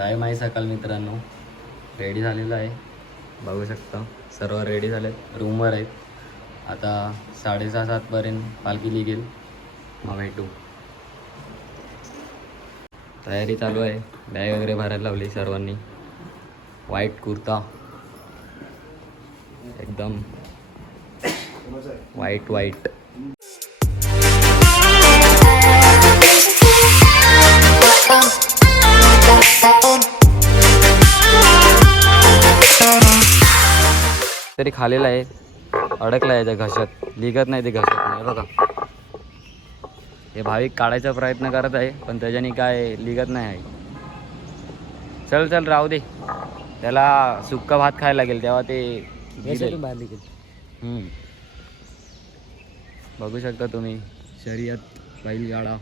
सायमाई सकाळ मित्रांनो, रेडी झालेलं आहे. बघू शकता सर्व रेडी झालेत, रूमवर आहेत. आता 6:30-7पर्यंत पालखी निघेल, मग भेटू. तयारी चालू आहे, बॅग वगैरे भरायला लावली सर्वांनी. व्हाईट कुर्ता एकदम व्हाईट. तरी खालेला आहे, अडकला आहे त्या घशात, लिगत नाही ते घशात नाही बघा. हे भाविक काढायचा प्रयत्न करत आहे, पण त्याच्याने काय लिगत नाही आहे. चल राहू दे, त्याला सुक्का भात खायला लागेल तेव्हा ते बाहेर निघेल. बघू शकता तुम्ही, शर्यत बैलगाडा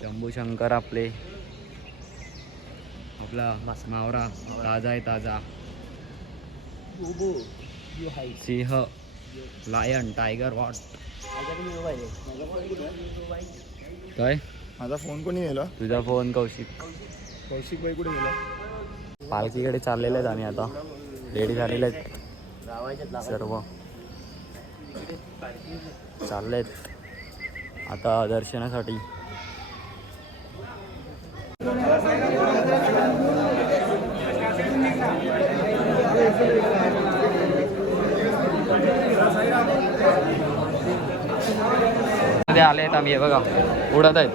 शंभू शंकर आपला मावरा ताजा आहे, ताजा. सिंह, लायन, टायगर, वॉट. काय माझा फोन कोणी गेला? तुझा फोन कौशिक बाई कुठे गेला? पालखीकडे चाललेले आहेत आम्ही. आता रेडी झालेले आहेत सर्व, चाललेत आता दर्शनासाठी. आले आहेत आम्ही, हे बघा उडत आहेत.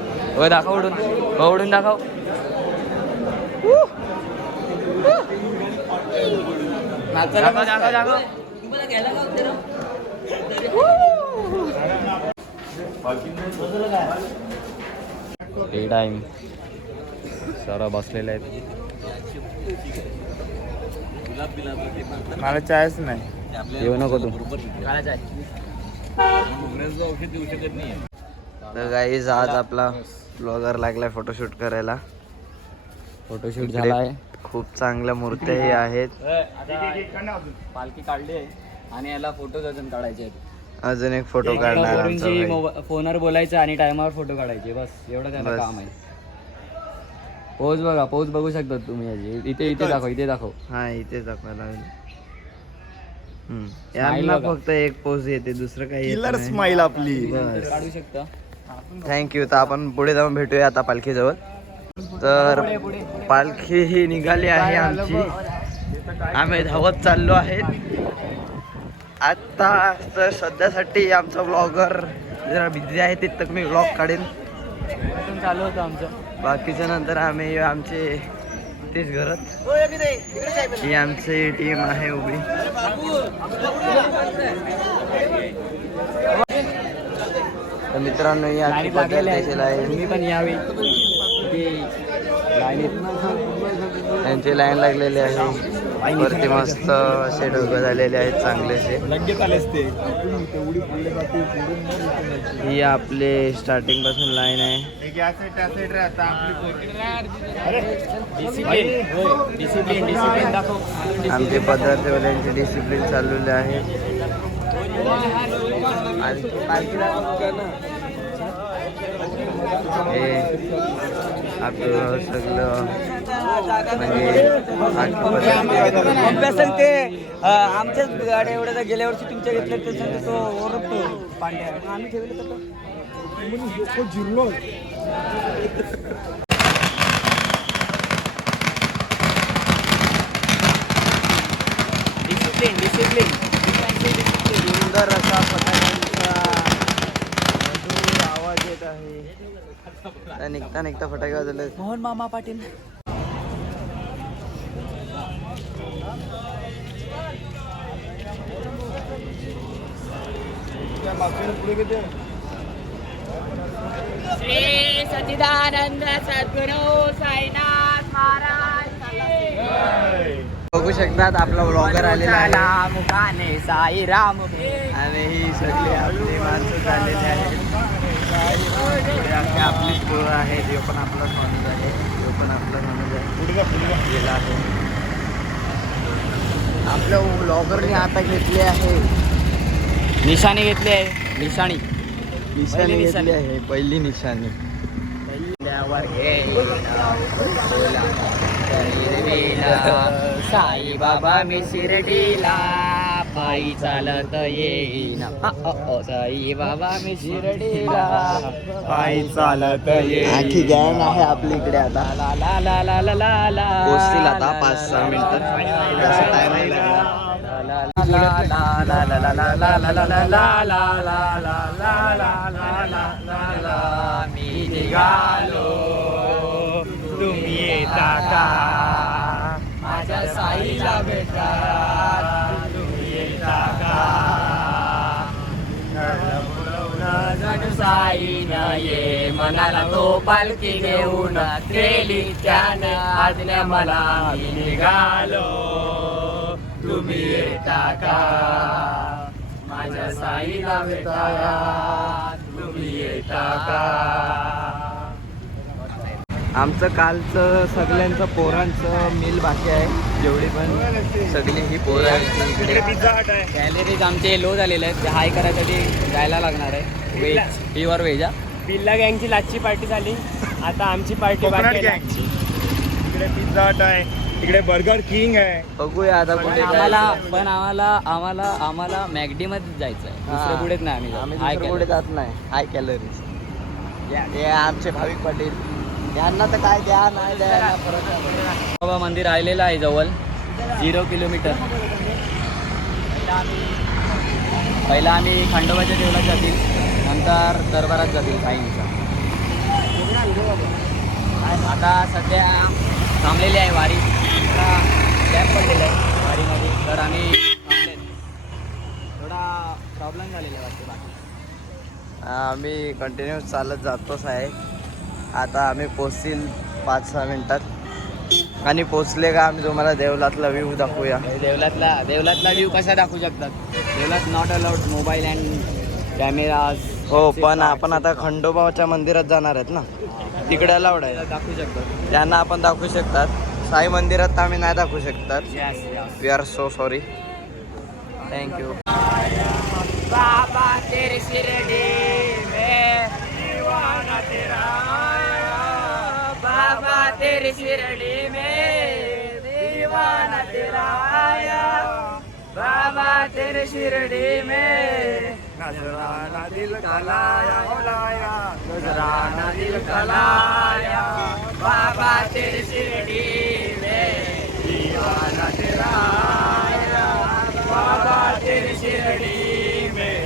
दाखव उडून दाखव. टी टाइम, सर्व बसलेले आहेत. मला चायच नाही. येऊ नको तू. तर गाईज आज आपला ब्लॉगर लागलाय फोटोशूट करायला. फोटोशूट झाला आहे. खूप चांगल्या मूर्त्याही आहेत. पालखी काढली आहे आणि याला फोटो अजून काढायचे आहेत. अजून एक फोटो काढणार आमचा भाई. फोनवर बोलायचं आणि टायमावर फोटो काढायचे, बस एवढं त्याला काम आहे. पोज बघा, पोज बघू शकता तुम्ही याची. इथे दाखव. हा इथे दाखवायला लागेल. यांना फक्त एक पोज येते, दुसरं काही किलर स्माइल आपली. काढू शकता. थँक्यू. तर आपण पुढे जाऊन भेटूया आता पालखीजवळ. तर पालखी ही निघाली आहे आमची. आम्ही धावत चाललो आहेत आता. तर सध्यासाठी आमचा ब्लॉगर जरा बिझी आहे, तिथं मी ब्लॉग काढेन. चालू होतं आमचं. बाकीच्या नंतर आम्ही आमचे तेच घरात. ही आमची टीम आहे उभी. तर मित्रांनो ही आमची पद्धत आहे. तुम्ही पण यावी. त्यांची लाईन लागलेली आहे. वरती मस्त असे ढोकं झालेले आहेत चांगलेसे. ही आपले स्टार्टिंग पासून लाईन आहे. आमचे पदार्थवाल्यांचे डिसिप्लिन चाललेले आहे. हे आपलं सगळं म्हणजे आमच्याच गाड्या एवढ्या गेल्या वर्षी तुमच्या घेतल्या त्याच्यात तो ओरडतो पांड्या. आम्ही ठेवलं तर जिरलो. डिसिप्लिन सुंदर असा फटाक्यांचा मधुर आवाज येत आहे. निघता फटाके वाजवले. मोहन मामा पाटील. श्री सच्चिदानंद सद्गुरु साईनाथ महाराज. बघू शकतात आपला ब्लॉगर आलेला आहे मुखाने साई राम. आणि ही सगळी आपली माणसं झालेली आहेत. आपली पोरं आहेत. हे पण आपला माणूस आहे. तो पण आपला माणूस आहे. गेला आहे. आपल्या ब्लॉगरने आता घेतले आहे, निशाणी घेतली आहे. निशाणी घेतली आहे. पहिली निशाणी. शिर्डीला साई बाबा मी शिर्डीला पायी चालत येईन साई बाबा मी शिर्डीला पायी चालत ये आणखी गॅन आहे आपली इकडे आता ला ला ला ला ला ला ला पोचतील आता 5-6 मिनिटात जसं टाइम मी निघालो तुम्ही येता का माझ्या साईला भेटा तुम्ही येता का साईन ये मनाला तो पालखी घेऊन केली त्यानं आजल्या मला मी निघालो तुम्ही येता का माझ्या साईला भेटाया तुम्ही येता का. आमचं कालचं सगळ्यांचं पोरांचं मिल बाकी आहे जेवढी पण सगळी ही पोरं आहेत इकडे पिझ्झा हट आहे. कॅलरीज आमचे लो झालेले आहेत ते हाय करायसाठी जायला लागणार आहे व्हेज प्युअर व्हेज बिल्ला गँगची लाचची पार्टी झाली आता आमची पार्टी कोकणात गँगची. इकडे पिझ्झा हट आहे, इकडे बर्गर किंग आहे. बघूया आता कुठे आम्हाला मॅगडी मध्ये जायचं आहे दुसऱ्या पुढेच नाही आम्ही हाय दुसरं कुठे जात नाही हाय कॅलरीज हे आमचे भाविक पाटील यांना तर काय द्या नाही द्या बाबा मंदिर राहिलेलं आहे जवळ 0 किलोमीटर. पहिला आम्ही खंडोबाच्या देवळात जातील नंतर दरबारात जातील साईंचा. आता सध्या थांबलेली आहे वारी गॅप पडलेला आहे वारीमध्ये तर आम्ही थांबले थोडा प्रॉब्लेम झालेला आहे वाटतं बाकी. आम्ही कंटिन्यू चालत जातोच आहे आता आम्ही पोचतील 5-6 मिनिटात आणि पोचले का आम्ही तुम्हाला देवलातला व्ह्यू दाखवूया. देवलातला व्ह्यू कसा दाखवू शकतात. देवलात not allowed mobile and cameras. हो पण आपण आता खंडोबाच्या मंदिरात जाणार आहेत ना तिकडे अलाउड आहे दाखवू शकतो. त्यांना आपण दाखवू शकतात. साई मंदिरात आम्ही नाही दाखवू शकतात. We are so sorry. Thank you. बाबा तेरे शिरडी में दीवाना तेरा आया बाबा तेरे शिरडी में दीवाना तेरा आया बाबा तेरे शिरडी में नजराना दिल का लाया ओ लाया, नजराना दिल का लाया बाबा तेरे शिरडी में दीवाना तेरा आया बाबा तेरे शिरडी में.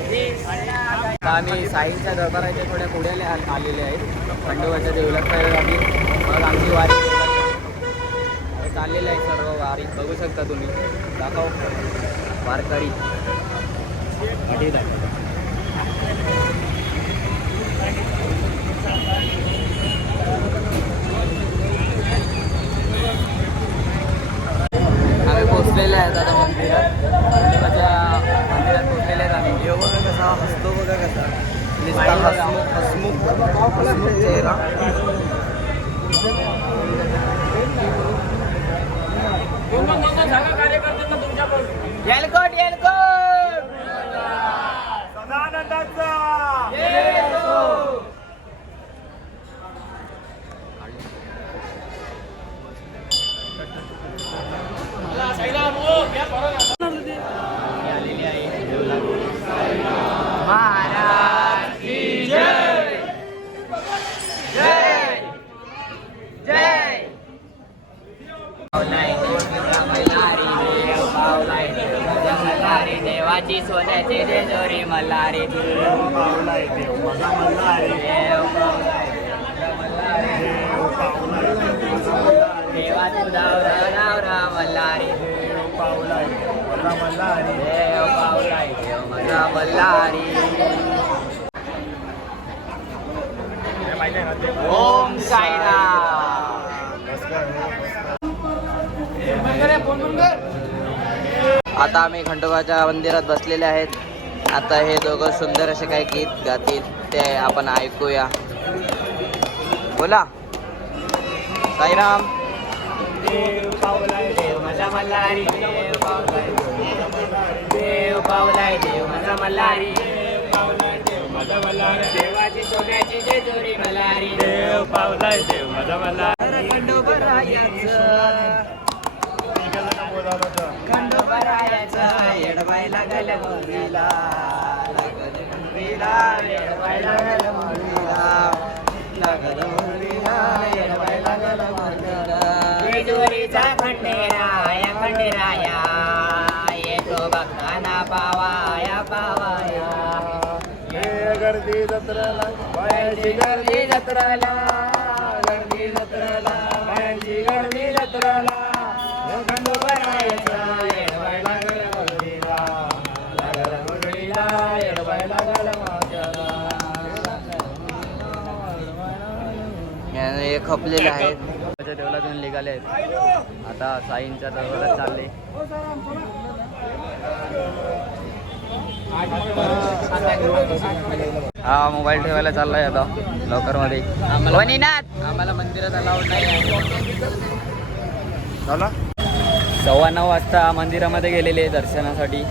आम्ही साईंच्या दरबाराच्या थोड्या पुढे आलेले आहेत खंडोबाच्या देवळात आधी मग आमची वारी चाललेलं आहे सर्व वारी बघू शकता तुम्ही. दाखव वारकरी ठीक आहे. आम्ही पोचलेले आहेत आता मंदिरात मंदिरात पोचलेले आहेत आम्ही. देव बघा कसा हसतो बघा कसा नुसता हसमुख चेहरा. येलकोट येलकोट सदानंदाचा महाराज की जय जय जय. पावलाय मल्हारी देवाची सोन्याची जेजोरी मल्हारी पावलाय देव माझा मल्हारी, देवा तुझा रावरा मल्हारी देव पावलाय देव माझा मल्हारी. देव पावलाय देव माझा मल्हारी. हे माहिती आहे ना ते ओम साईराम. आता आम्ही खंडोबाच्या मंदिरात बसलेले आहेत. आता हे दोघं सुंदर असे काही गीत गातील ते आपण ऐकूया. बोला साईराम. देव पावलाय देव माझा मल्हारी देव पावलाय देव पावलाय देव माझा मल्हारी देव पावलाय देव माझा मल्हारी देवाची सोन्याची जेजोरी मल्हारी देव पावलाय देव माझा मल्हारी. खंडोबरायाचं गर्दी जत्राला गर्दी जत्राला बायांची गर्दी जत्राला खंडोबा रायाचा येडवाय लागल गर्दीला लागल मंडळीला येडवाय लागल माझ्याला. हे खपलेले आहेत. देवळातून निघाले आहेत आता साईंच्या दरबारात चालले. हा मोबाईल ठेवायला चाललाय आता लवकर मध्ये. आम्हाला मंदिरात अलाउड नाही. झाला 9:15 वाजता मंदिरामध्ये गेलेले दर्शनासाठी.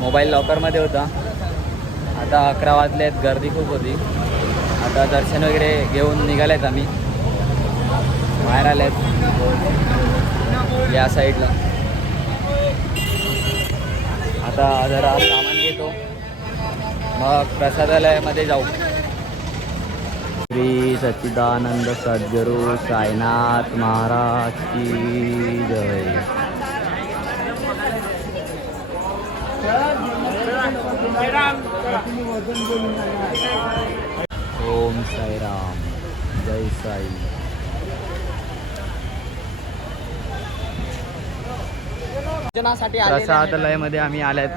मोबाईल लॉकरमध्ये होता. आता 11 वाजलेत. गर्दी खूप होती. आता दर्शन वगैरे घेऊन निघालेत आम्ही. बाहेर आलेत या साईडला. आता जरा सामान घेतो मग प्रसादालयामध्ये जाऊ. श्री सच्चिदानंद सद्गुरू साईनाथ महाराज की जय. ओम साईराम जय साई. प्रसादालयामध्ये आम्ही आल्यात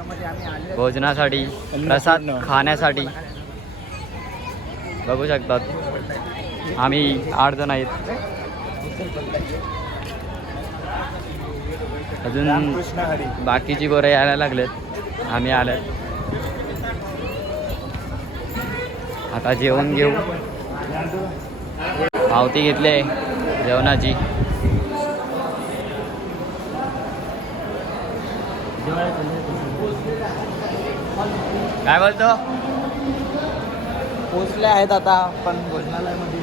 भोजनासाठी, प्रसाद खाण्यासाठी. बघू शकतात आम्ही 8 जण आहेत. अजून कृष्ण हरी. बाकीची गोरे यायला लागलेत. आम्ही आल्यात. आता जेवण घेऊ. पावती घेतली जेवणाची. काय बोलतो? पोचले आहेत आता आपण भोजनालयामध्ये.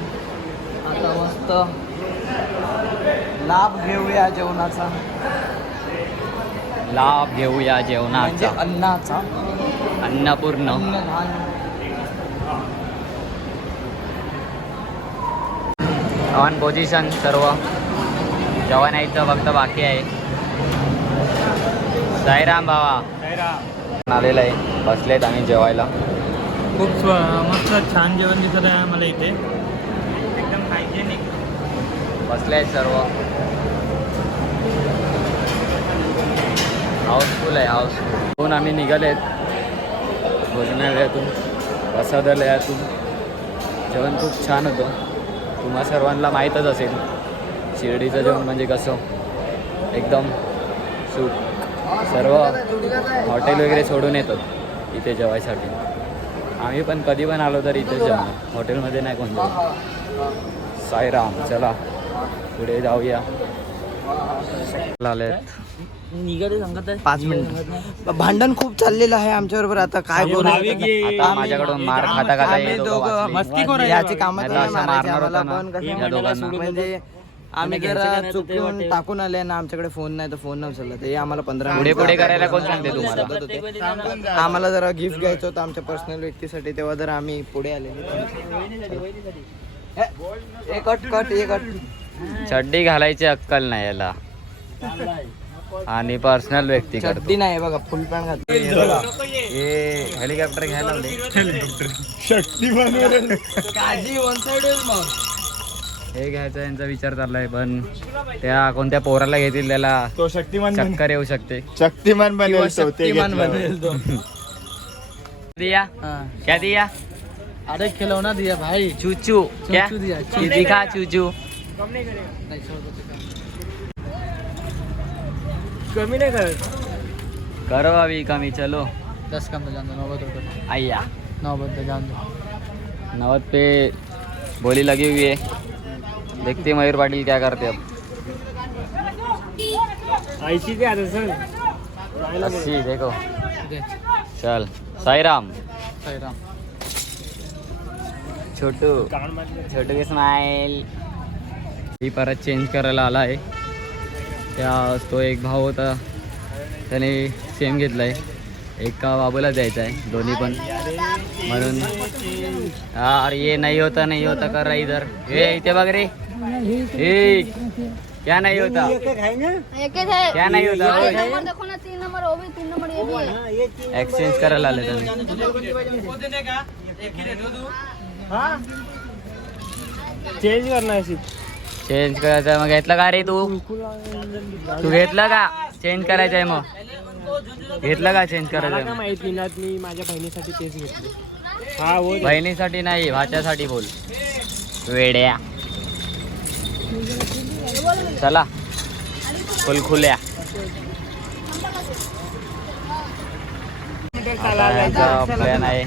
आता मस्त लाभ घेऊया जेवणाचा. लाभ घेऊया म्हणजे जेवणाचा. अन्नाचा. अन्नपूर्ण. ऑन पोझिशन सर्व. जेवण यायचं फक्त बाकी आहे. साईराम भावा आलेला आहे. बसलेत आम्ही जेवायला. खूप मस्त छान जेवण दिसत आहे आम्हाला इथे. एकदम हायजेनिक. बसले आहेत सर्व. हाऊसफुल आहे हाऊसफुल. आम्ही निघालेत भोजनालयातून प्रसादालयातून. जेवण खूप छान होतं. तुम्हा सर्वांना माहीतच असेल शिर्डीचं जेवण म्हणजे कसं. एकदम सूट. सर्व हॉटेल वगैरे सोडून येतात इथे जेवायसाठी. आम्ही पण कधी पण आलो तर इथेच जेवणार. हॉटेलमध्ये नाही कोणतं. साईराम. चला पुढे जाऊया. आलेत 5 मिनिट. भांडण खूप चाललेलं आहे आमच्या बरोबर. आता काय करू. आता माझ्याकडून मार खाता खाता हे दोघं वाचले. याची कामं याला असं मारणार होता ना पण कसं या दोघांना. म्हणजे आम्ही जरा चुकून टाकून आले ना. आमच्याकडे फोन नाही तर फोन नाही उचलला. ते आम्हाला 15 पुढे पुढे करायला कोण सांगते तुम्हाला? आम्हाला जरा गिफ्ट घ्यायचं होतं आमच्या पर्सनल व्यक्तीसाठी. तेव्हा जरा आम्ही पुढे आले. चड्डी घालायची अक्कल नाही याला. आणि पर्सनल व्यक्ती करतो. चड्डी नाही बघा फुल पॅन्ट घातली. हे हेलिकॉप्टर घ्यायला लावले. शक्तिमान. काळजी वन साइडच मग. हे घ्यायचा यांचा विचार चाललाय पण त्या कोणत्या पोराला घेतील त्याला तो शक्तिमान चक्कर येऊ शकते. शक्तिमान बनेल तो. ते शक्तिमान घेतल्यावर. बनेल तो. दिया क्या दिया? अरे खिलौना दिया भाई. चूचू क्या चूचू दिया. ये दिखा चूचू. कमी नाही करत. करो अभी कमी चलो. 10 कम जान दो. 90 रुपये. आइया 90 जान दो. 90 पे बोली लगी हुई है. देखते मयूर पाटिल क्या करते अब. 80 दे आता सर. 80 देखो. चल साईराम. साईराम. छोटू छोटू की स्माइल. ही परत चेंज करायला आला आहे. त्या तो एक भाव होता त्याने सेम घेतला आहे. एका बाबूला द्यायचा आहे दोन्ही पण म्हणून. यार ये नहीं होता कर रहा इधर. ये इथे बघ रे. ए क्या नहीं होता क्या नहीं होता. देखो ना 3 नंबर वो भी 3 नंबर ये भी है. एक्सचेंज करायला आले त्यांनी. चेंज करणार चेंज करायचं आहे मग घेतलं का रे तू घेतलं का चेंज करायचं आहे मग घेतलं का चेंज करायचं आहे मग? माहित नाही मी माझ्या बहिणीसाठी तेच घेतले. हा हो बहिणीसाठी नाही भाच्यासाठी बोल वेड्या. चला खुलखुल्या प्लॅन आहे.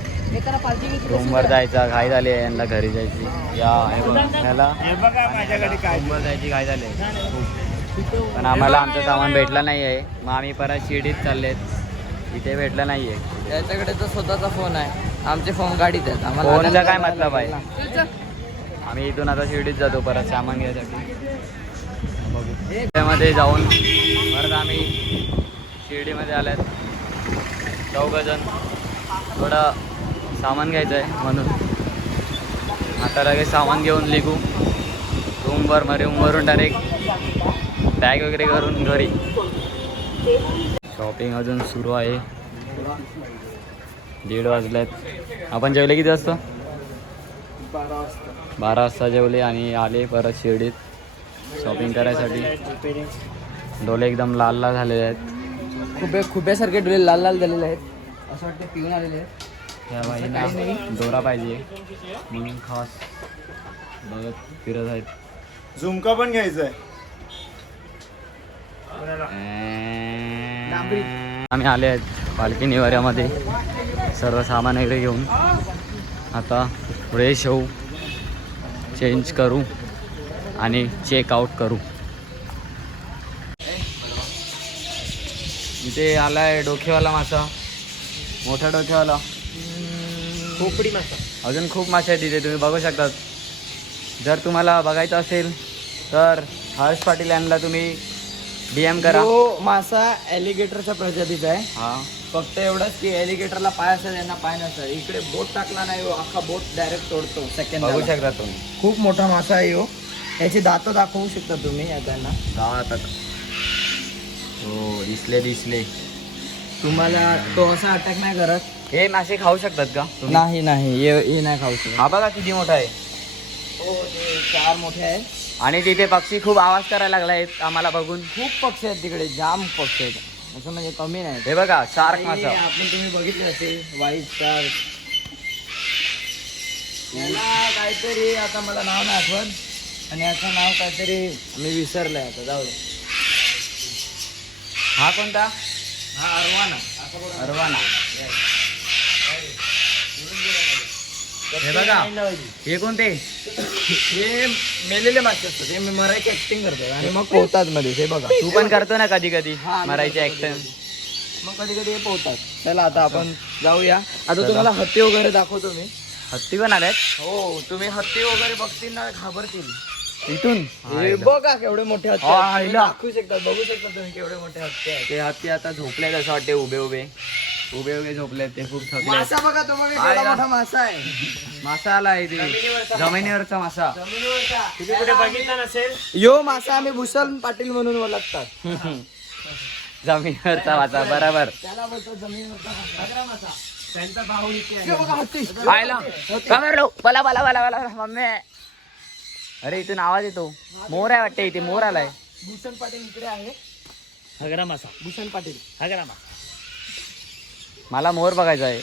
रूमवर जायचा घाई झाली आहे यांना घरी जायची. या हे बघ याला हे बघा माझ्याकडे काय रूमवर जायची घाई झाली आहे. पण आम्हाला आमचं सामान भेटलं नाही आहे. मग आम्ही परत शिर्डीत चाललेत. इथे भेटलं नाही आहे. त्याच्याकडे तर स्वतःचा फोन आहे. आमचे फोन गाडीत आहेत. आम्हाला फोनचा काय मतलब आहे. आम्ही इथून आता शिर्डीत जातो परत सामान घ्यायसाठी. बघू त्यामध्ये जाऊन परत आम्ही शिर्डीमध्ये आल्यात 4 जण. थोडं सामान घ्यायचं आहे म्हणून आता लगेच सामान घेऊन निघू रूमवर. मग रूमवरून डायरेक्ट बॅग वगैरे करून घरी. शॉपिंग अजून सुरू आहे. 1:30 वाजल्यात. आपण जेवले किती वाजता? 12 वाजता जेवले आणि आले परत शिर्डीत शॉपिंग करायसाठी. डोळे एकदम लाल लाल झालेले आहेत. खुब्यासारखे डोळे लाल लाल झालेले आहेत. असं वाटतं पिऊन आलेले आहेत. त्या बाईंना दोरा पाहिजे म्हणून खास बघत फिरत आहेत. झुमका पण घ्यायचा आहे. आम्ही आले आहेत पालखी निवाऱ्यामध्ये सर्व सामान वगैरे घेऊन. आता फ्रेश होऊ, चेंज करू आणि चेकआउट करू. इथे आलाय डोकेवाला मासा, मोठा डोकेवाला. खोपडी मासा. अजून खूप मासे आहेत इथे तुम्ही बघू शकतात. जर तुम्हाला बघायचं असेल तर हर्ष पाटील यांना तुम्ही DM करा. तो मासा एलिगेटरच्या प्रजातीचा आहे. हां फक्त एवढंच की एलिगेटरला पाय असेल यांना पाय नसेल. इकडे बोट टाकला नाही हो, अख्खा बोट डायरेक्ट तोडतो सेकंड. बघू शकता तुम्ही. खूप मोठा मासा आहे हो. याची दातं दाखवू शकता तुम्ही या त्यांना. तक हो दिसले. तुम्हाला तो असा अटॅक नाही करत. हे मासे खाऊ शकतात का तुम्ही? नाही हे नाही खाऊ शकत. हा बघा किती मोठा आहे. हो ते 4 मोठे आहेत. आणि तिथे पक्षी खूप आवाज करायला लागला आहेत आम्हाला बघून. खूप पक्षी आहेत तिकडे, जाम पक्षी आहेत. असं म्हणजे कमी नाही. हे बघा शार्क मासा. आपण तुम्ही बघितले असेल व्हाईट शार्क. याला काहीतरी आता मला नाव नाही आठवत आणि याचं नाव काहीतरी मी विसरलंय आता. जाऊ दे. हा कोणता? हा अरवाना. अरवाना. हे बघा हे कोणते? हे मेलेले मासे असतात. हे मरायची ऍक्टिंग करतात आणि मग पोहतात मध्ये. हे बघा तू पण करतो ना कधी कधी हा, मरायची ऍक्शन. मग कधी कधी हे पोहतात. चला आता आपण जाऊया. आता तुम्हाला हत्ती वगैरे दाखवतो मी. हत्ती पण आल्यात हो तुम्ही हत्ती वगैरे बघतील ना घाबरतील. इथून. हे बघा केवढे मोठे हत्ती हा, आहेत. आईला. दाखवू शकतात, बघू शकता तुम्ही केवढे मोठे हत्ती आहेत. ते हत्ती आता झोपलेत असं वाटते. उभे उभे झोपलेत. ते खूप थकले. मासा बघा तो, बघा केवढा मोठा मासा आहे. मासा आला आहे ते जमिनीवरचा मासा. तुम्ही कुठे बघितला नसेल. यो मासा आम्ही भूषण पाटील म्हणून ओळखतात. जमिनीवरचा मासा बरोबर. त्याला बोलतात जमिनीवरचा मासा. त्यांचा भाऊ इथे आहे. हे बघा हत्ती. पाहिला बला मम्मी. अरे इथून आवाज येतो. मोर आहे वाटते इथे. मोर आलाय. भूषण पाटील इकडे आहे. हगरा मासा. भूषण पाटील हगरा मासा. मला मोर बघायचा आहे.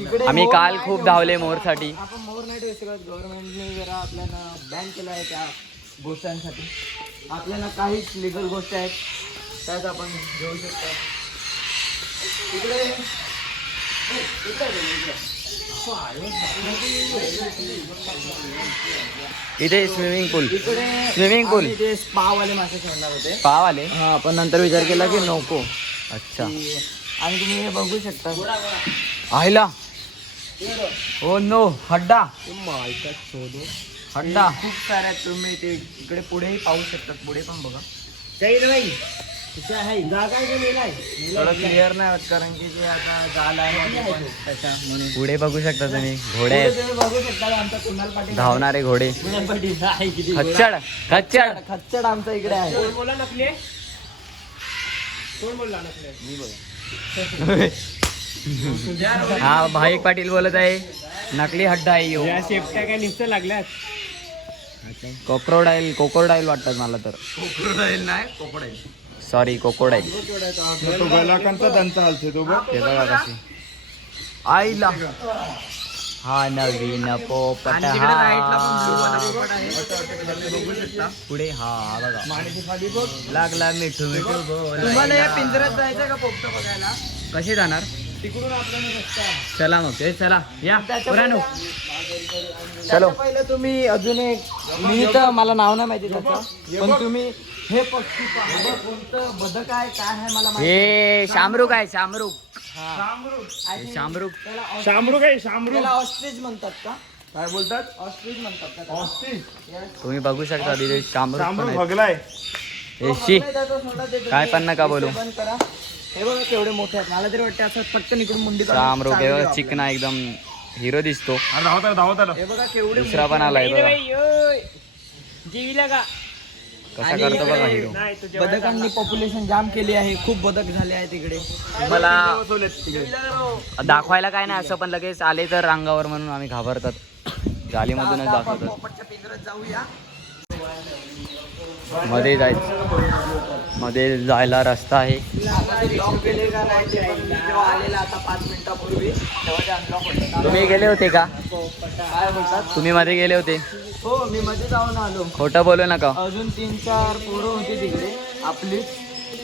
इकडे आम्ही मोर काल नाही खूप ठेवू धावले शकत. मोरसाठी. आपण मोर नाही ठेवू शकत. गव्हर्नमेंटने जरा आपल्याला बॅन केलं आहे त्या गोष्टांसाठी. आपल्याला काहीच लिगल गोष्टी आहेत त्यात आपण घेऊ शकतो. इकडे इथे स्विमिंग पूल. इकडे स्विमिंग पूल. आम्ही ते स्पावाले मासे ठेवणार होते. पाव आले. हा पण नंतर विचार केला की नको. अच्छा आणि तुम्ही हे बघू शकता. आयला. Oh no Hooda. हड्डा खूप सारे आहेत. तुम्ही ते इकडे पुढेही पाहू शकतात. पुढे पण बघा. तिथे आहे जागा गेलेला आहे. थोडं क्लिअर नाही होत कारण की ते आता जाल आहे त्याच्या म्हणून. पुढे बघू शकता तुम्ही घोडे आहेत. तुम्ही बघू शकता आमचा कुणाल पाटील धावणारे घोडे. खच्चड खच्चड. खच्चड आमचा इकडे आहे. कोण बोला नकली? कोण बोलला नकली? हा भाईक पाटील बोलत आहे. नकली हड्डा आहे यो. या शेपट्या काय निघतं लागल्यात. कोकोडाईल वाटतात मला तर. सॉरी कोकोडाईल. तो गलाकांचा दंत हलते तो बघ. ते बघा कशी आईला. हा नवीन पोपट पुढे हा बघा लागला मिठू मिठू तुम्हाला या पिंजऱ्यात जायचं का पोपट बघायला? कसे जाणार तिकडून आपल्याला रस्ता. चला मग ते चला या पुराणो. चलो पहिलं तुम्ही अजून एक मी तर मला नाव नाही माहिती त्याचं, पण तुम्ही हे पक्षी पहा. कोणतं बदक आहे काय आहे मला माहिती हे शामरुक आहे शामरुक. हे शामरुक शामरुक आहे शामरुक. त्याला ऑस्ट्रिच म्हणतात का? काय बोलतात? ऑस्ट्रिच म्हणतात का? ऑस्ट्रिच. तुम्ही बघू शकता तिथे शामरुक पण शामरुक आहे. भगलाय. हे शी त्याचा सोडा ते तुम्ही काय पण नका बोलू. बंद करा. हे बघा केवढे मोठे आहेत. मला तरी वाटतं असं पटकन इकडून मुंडी काढून शामरुक हे चालू बघा, आहे चिकना एकदम हिरो दिसतो. अरे धावत आला. हे बघा केवढे दुसरा पण आलाय बघा जीवीला का कसा करतो बघा हिरो. बदकांनी पॉप्युलेशन जाम केली आहे. खूप बदक झाले आहेत इकडे. मला दाखवायला काय नाही असं, पण लगेच आले तर रांगावर म्हणून आम्ही घाबरतात. जालीमधूनच आता आपण दाखवतात. पोपटच्या पिंजऱ्यात जाऊया. मध्ये जायचं, मध्ये जायला रस्ता आहे. आतमध्ये लॉक केले का नाही ते पण मी जेव्हा आलेला आता 5 मिनिटापूर्वी तेव्हा ते अनलॉक होतं. तुम्ही गेले होते का? काय बोलतात? तुम्ही मध्ये गेले होते? हो मी मध्ये जाऊन आलो. खोटं बोलू नका. अजून 3-4 पोरं होती तिकडे आपली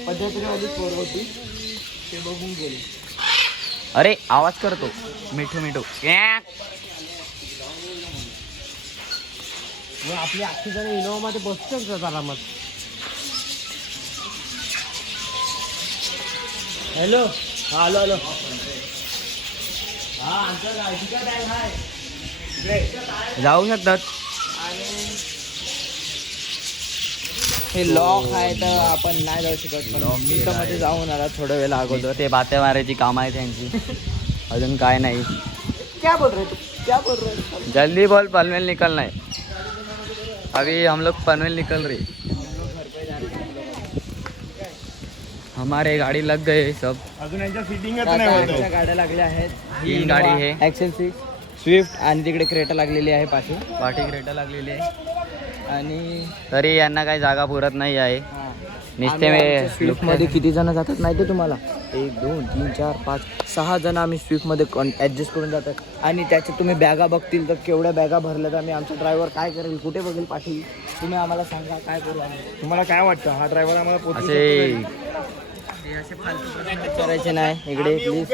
पद्धतीवाली पोरं होती, ते बघून गेले. अरे आवाज करतो मिठू मिठू. आपली अख्खी जण इनोवा मध्ये बसतो आरामात. हॅलो हा आलो. हा आमचा गाडीचा टाइम आहे. जाऊ शकतात. हे लॉक आहे तर आपण नाही जाऊ शकत, पण मी तर मध्ये जाऊन आला थोडा वेळ अगोदर. ते बाते मारायची काम आहे त्यांची. अजून काय नाही. क्या बोल रहे तू? क्या बोल रहे? जल्दी बोल, पनवेल निकलना है. अभी हम लोग पनवेल निकल रहे. हमारे गाड़ी लग गए सब. अजून यांच्या फिटिंगच नाही होत. आता गाड्या लागल्या आहेत. 3 गाडी आहे. ॲक्सेल 6 स्विफ्ट आणि तिकडे क्रेटा लागलेली आहे पाठी. पाठी क्रेटा लागलेली आहे. आणि तरी यांना काही जागा पुरत नाही आहे. नुसते स्विफ्ट मध्ये किती जण जातात माहिती आहे तुम्हाला? 1 2 3 4 5 6 जण आम्ही स्विफ्ट मध्ये ऍडजस्ट करून जातात. आणि त्याचे तुम्ही बॅगा बघतील तर केवढ्या बॅगा भरल्यात. आम्ही आमचा ड्रायव्हर काय करेल, कुठे बघेल पाठी, तुम्ही आम्हाला सांगा काय करू आम्ही. तुम्हाला काय वाटतं हा ड्रायव्हर आम्हाला पोहोचू असे असे फालतू प्रश्न करायचे नाही इकडे प्लीज.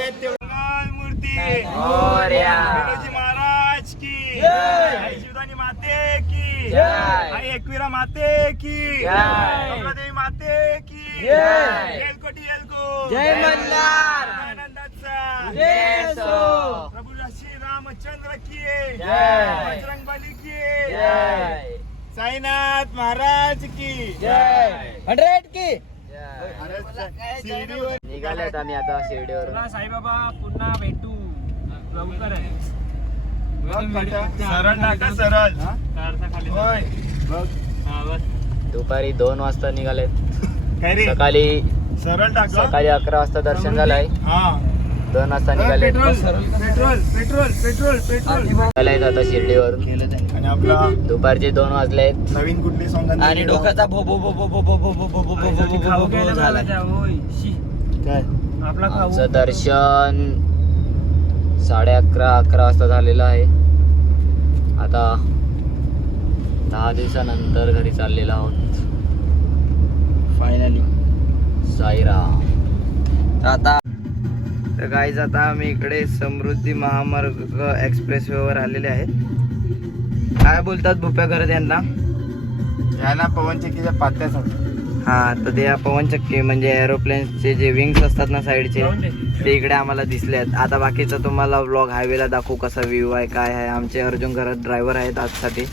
मूर्ती मोरया. बिरोजी महाराज की आई शिवदानी माते की आई एकविरा माते की देवी माते की एलकोटी एलको जय मल्हार. आनंदाचा जय सो. प्रभू श्री रामचंद्र की जय. बजरंगबली की साईनाथ महाराज की 100 की. शिर्डीवर निघालेत आम्ही आता शिर्डीवर. साईबाबा पुन्हा भेटू लवकर आहे. सरळ टाका सरळ. होय बघ दुपारी 2 वाजता निघालेत. काय रे सकाळी सरळ टाका. 11 वाजता दर्शन झालंय. हा 2 वाजता निघाले. Petrol petrol petrol petrol petrol निघालेत आता शिर्डीवरून. आणि आपला दुपारचे 2 वाजलेत. नवीन कुठली सॉंग आणि डोक्याचा भो भो भो भो भो भो भो भो भो भो भो भो भो भो झाला. काय आपला खाऊ आमचं दर्शन 11:30 वाजता झालेलं आहे. आता 10 दिवसानंतर घरी चाललेलो आहोत. फायनली साईराम. आता तर गाईज आता आम्ही इकडे समृद्धी महामार्ग एक्सप्रेसवेवर आलेले आहेत. काय बोलतात भुप्या करत यांना? याला पवनचक्कीच्या पात्या सांगतात. हा तर ते पवनचक्की म्हणजे एरोप्लेनचे जे विंग्स असतात ना साईडचे, ते इकडे आम्हाला दिसले आहेत. आता बाकीचं तुम्हाला व्लॉग हायवेला दाखवू कसा व्ह्यू आहे काय आहे. आमचे अर्जुन घरात ड्रायव्हर आहेत आजसाठी.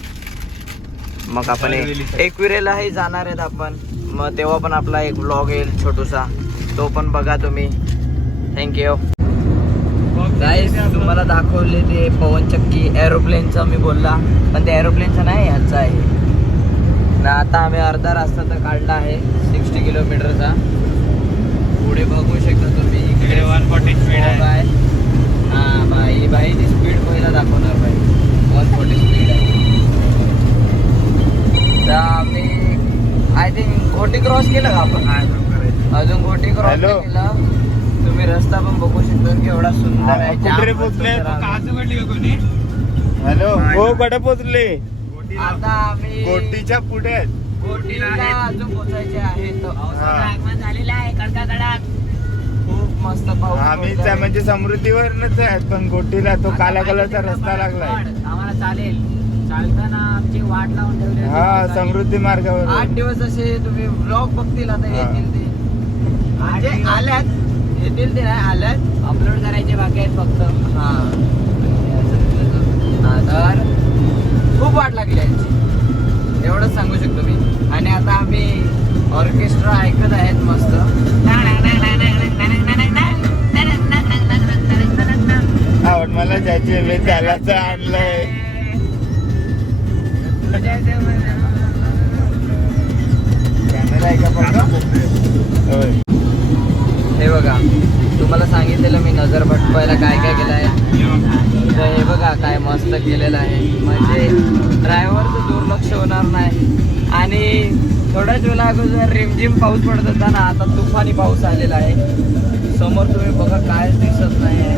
मग आपण एकविरेलाही जाणार आहेत आपण. मग तेव्हा पण आपला एक व्लॉग येईल छोटूसा, तो पण बघा तुम्ही. थँक्यू गाईस. तुम्हाला दाखवले ते पवनचक्की एरोप्लेनचं मी बोलला, पण ते एरोप्लेनचं नाही ह्याचं आहे ना. आता आम्ही अर्धा रस्ता तर काढला आहे 60 किलोमीटरचा. पुढे बघू शकता तुम्ही इकडे 140 स्पीड आहे. हां बाईची स्पीड पहिला दाखवणार बाई. 140 स्पीड आहे. तर आम्ही आय थिंक घोटी क्रॉस केलं का आपण? अजून घोटी क्रॉस Hello. केला. तुम्ही रस्ता पण बघू शकता की एवढा सुंदर आहे. कुठे जाम पोहोचले? सुंदर आहे. हॅलो हो कुठे पोहोचले? आता आम्ही गोटीच्या पुढे आहेत. घोटीला अजून पोचायचे आहे. हा. आगमन झालेलं आहे कडकाकडक. खूप मस्त पाऊस आम्ही पडतोय. म्हणजे समृद्धीवरच आहेत पण गोटीला तो काल्या कलरचा रस्ता लागलाय. आम्हाला चालेल. चालताना आमची वाट लावून ठेवली होती. हा समृद्धी मार्गावर 8 दिवस असे तुम्ही ब्लॉग बघतील आता येतील ते. म्हणजे आल्यात येतील ते नाही आल्यात. अपलोड करायचे बाकी आहेत फक्त. हा तर खूप वाट लागली यांची एवढंच सांगू शकतो मी. आणि आता आम्ही ऑर्केस्ट्रा ऐकत आहेत मस्त. आवड मला ज्याची मी त्यालाच आणलंय. कॅमेरा आहे का फक्त? होय. हे बघा तुम्हाला सांगितलेलं मी नजर भटकायला काय काय केलं आहे. तर हे बघा काय मस्त केलेलं आहे. म्हणजे ड्रायव्हरचं दुर्लक्ष होणार नाही. आणि थोड्याच वेळा अगोदर रिमझिम पाऊस पडत होता ना, आता तुफानी पाऊस आलेला आहे. समोर तुम्ही बघा कायच दिसत नाही आहे.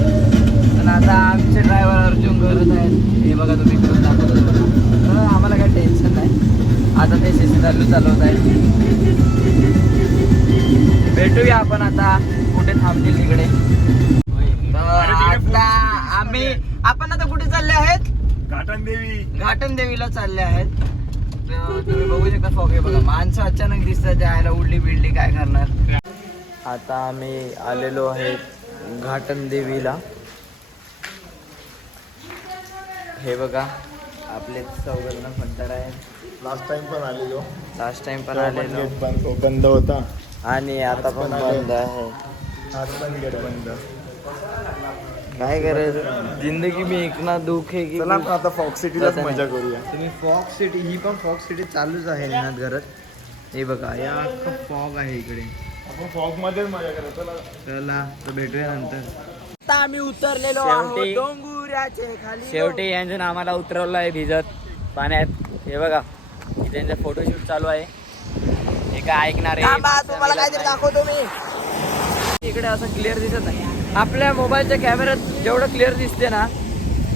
पण आता आमचे ड्रायव्हर अर्जुन करत आहेत. हे बघा तुम्ही करून दाखवत होता. तर आम्हाला काही टेन्शन नाही. आता ते शिस्तालू चालवत आहेत. भेटूया आपण आता कुठे थांबतील तिकडे. तर आता आपण आता कुठे चालले आहेत? घाटन देवी. घाटन देवीला चालले आहेत. तर तुम्ही बघू शकता फॉग. हे बघा माणसं अचानक दिसतात जायला उडली बिडली काय करणार. आता आम्ही आलेलो आहेत घाटन देवीला. हे बघा आपले चौघजण फंटर आहेत. लास्ट टाइम पण आलेलो. लास्ट टाइम पण आलेलो गेट बंद होता. आणि आता पण बंद आहे. आज पण गेट बंद. काय करायचं जिंदगी में इतना दुःख आहे की चला आपण आता फॉक्स सिटीलाच पता नाही. मजा करूया. तुम्ही फॉग सिटी ही पण फॉग सिटी चालूच आहे निनाद घरात. हे बघा या अख्खं फॉग आहे इकडे. आपण फॉग मध्येच मजा करूया. चला. चला तर भेटूया नंतर. आता आम्ही उतरलेलो आहोत शेवटी- डोंगुराचे खाली. शेवटी यांचं आम्हाला उतरवलं आहे भिजत पाण्यात. हे बघा इथे त्यांचं फोटोशूट चालू आहे. हे काय ऐकणार थांबा, तुम्हाला काहीतरी दाखवतो मी. इकडे असं क्लिअर दिसत नाही. आपल्या मोबाईलच्या कॅमेऱ्यात जेवढं क्लिअर दिसते ना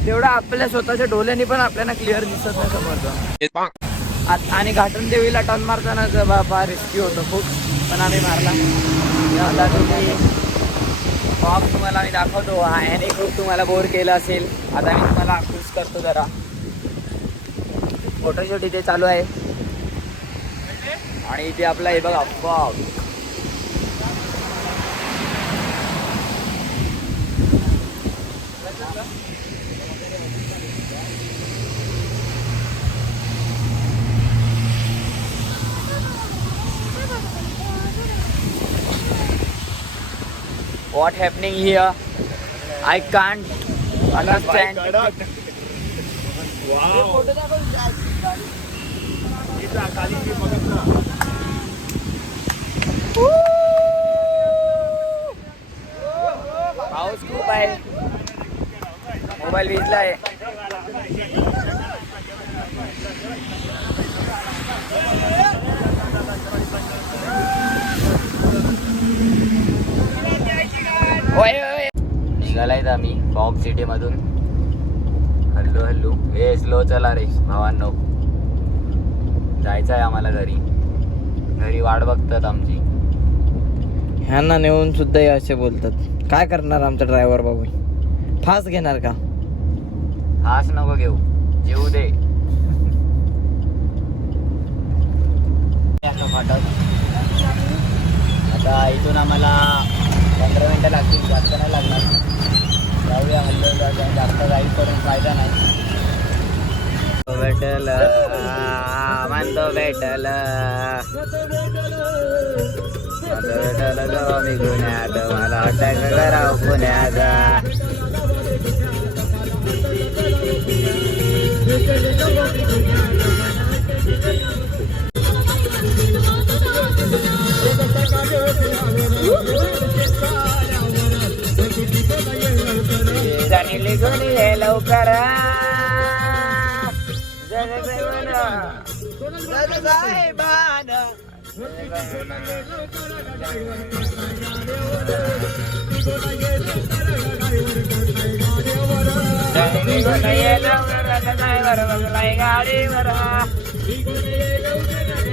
तेवढं आपल्या स्वतःच्या डोळ्यांनी पण आपल्याला क्लिअर दिसत नाही समोरचं. आणि घाटन देवीला टर्न मारताना बाबा रिस्की होतं खूप. पण आम्ही मारला. आता तुम्ही फॉग तुम्हाला मी दाखवतो. याने खूप तुम्हाला बोर केलं असेल. आता मी तुम्हाला खुश करतो जरा. फोटोशूट इथे चालू आहे. आणि इथे आपला हे बघा fog. What happening here? I can't understand. पाऊस खूप आहे. मोबाईल भिजला आहे. निघालायत आम्ही फॉग सिटी मधून. हल्लू हल्लू हे स्लो चला रे भावांनो. जायचं आहे आम्हाला घरी. घरी वाट बघतात आमची. ह्यांना नेऊन सुद्धा हे असे बोलतात. काय करणार आमचा ड्रायव्हर बाबू. फास्ट घेणार का? हाच नको घेऊ. जेऊ दे. आता इथून आम्हाला 15 मिनिटं लागतील. जास्त नाही लागणार. जाऊया हल्लो जास्त गाईड करून फायदा नाही. भेटल मानतो भेटल भेटल ग मी गुन्ह्यात. मला अटॅक कराव पुण्याचा. जाणी लिखून ये लवकर. साहेबान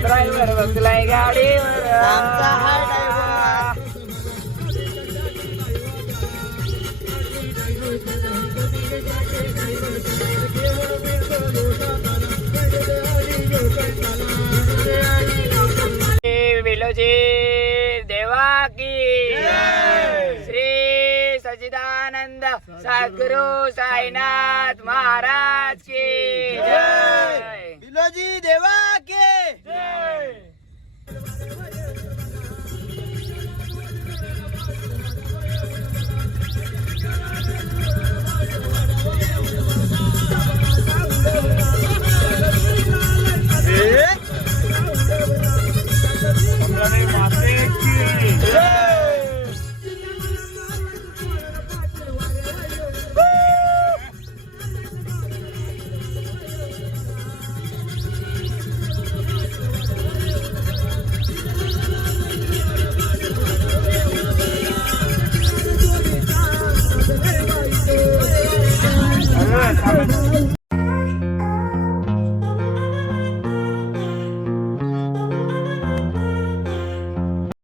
ड्रायव्हर बसलाय गाडीवर आमचा हा ड्रायव्हर विलोजी देवा की श्री सच्चिदानंद सद्गुरु साईनाथ महाराज की जय. विलोजी देवा